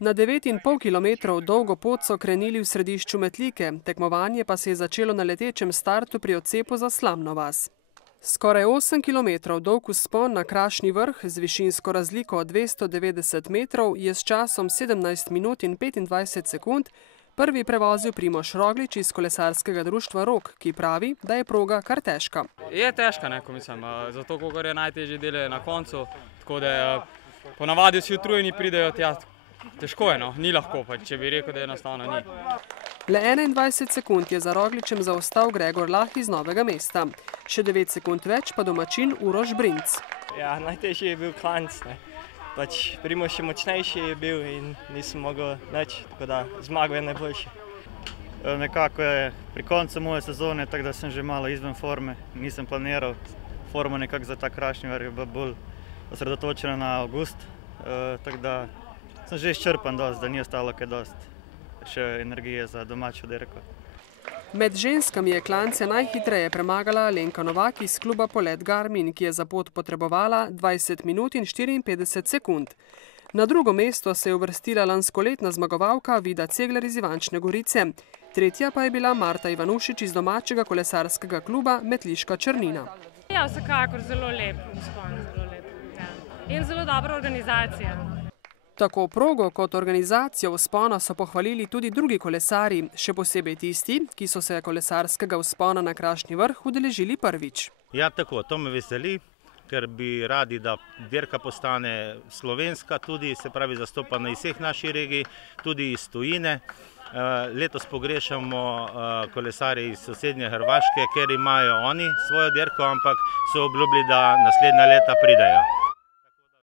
Na 9,5 km dolgo pot so krenili v središču Metlike, tekmovanje pa se je začelo na letečem startu pri odcepu za Slamno vas. Skoraj 8 km dolg vzpon na Krašni vrh z višinsko razliko 290 metrov je s časom 17 minut in 25 sekund prvi prevozil Primož Roglič iz kolesarskega društva Rog, ki pravi, da je proga kar težka. Je težka, mislim, zato kogar je najtežje del je na koncu, tako da ponavadi vsi utrujeni pridejo tja. Težko je, ni lahko, če bi rekel, da je enostavno ni. Le 21 sekund je za Rogličem zaostal Gregor Lah iz Novega mesta. Še 9 sekund več pa domačin Uroš Brinc. Ja, najtežji je bil klanc. Primož je močnejši je bil in nisem mogel nič, tako da zmagal je najboljši. Nekako je pri koncu moje sezone, tako da sem že malo izven forme. Nisem planiral formo nekako za ta Krašni vrh, je bolj osredotočena na avgust, tako da sem že izčrpan dosti, da ni ostalo kaj dosti še energije za domačo dirko. Med ženskami je klance najhitreje premagala Alenka Novak iz kluba Polet Garmin, ki je za pot potrebovala 20 minut in 54 sekund. Na drugo mesto se je uvrstila lanskoletna zmagovalka Vida Cegler iz Ivančne Gorice. Tretja pa je bila Marta Ivanušič iz domačega kolesarskega kluba Metliška Črnina. Ja, vsekakor zelo lep vzpon, zelo lep. Ja. In zelo dobra organizacija. Tako progo kot organizacijo vzpona so pohvalili tudi drugi kolesarji, še posebej tisti, ki so se kolesarskega vzpona na Krašni vrh udeležili prvič. Ja, tako, to me veseli, ker bi radi, da dirka postane slovenska, tudi se pravi zastopana iz vseh naših regij, tudi iz tujine. Letos pogrešamo kolesarje iz sosednje Hrvaške, ker imajo oni svojo dirko, ampak so obljubili, da naslednja leta pridejo.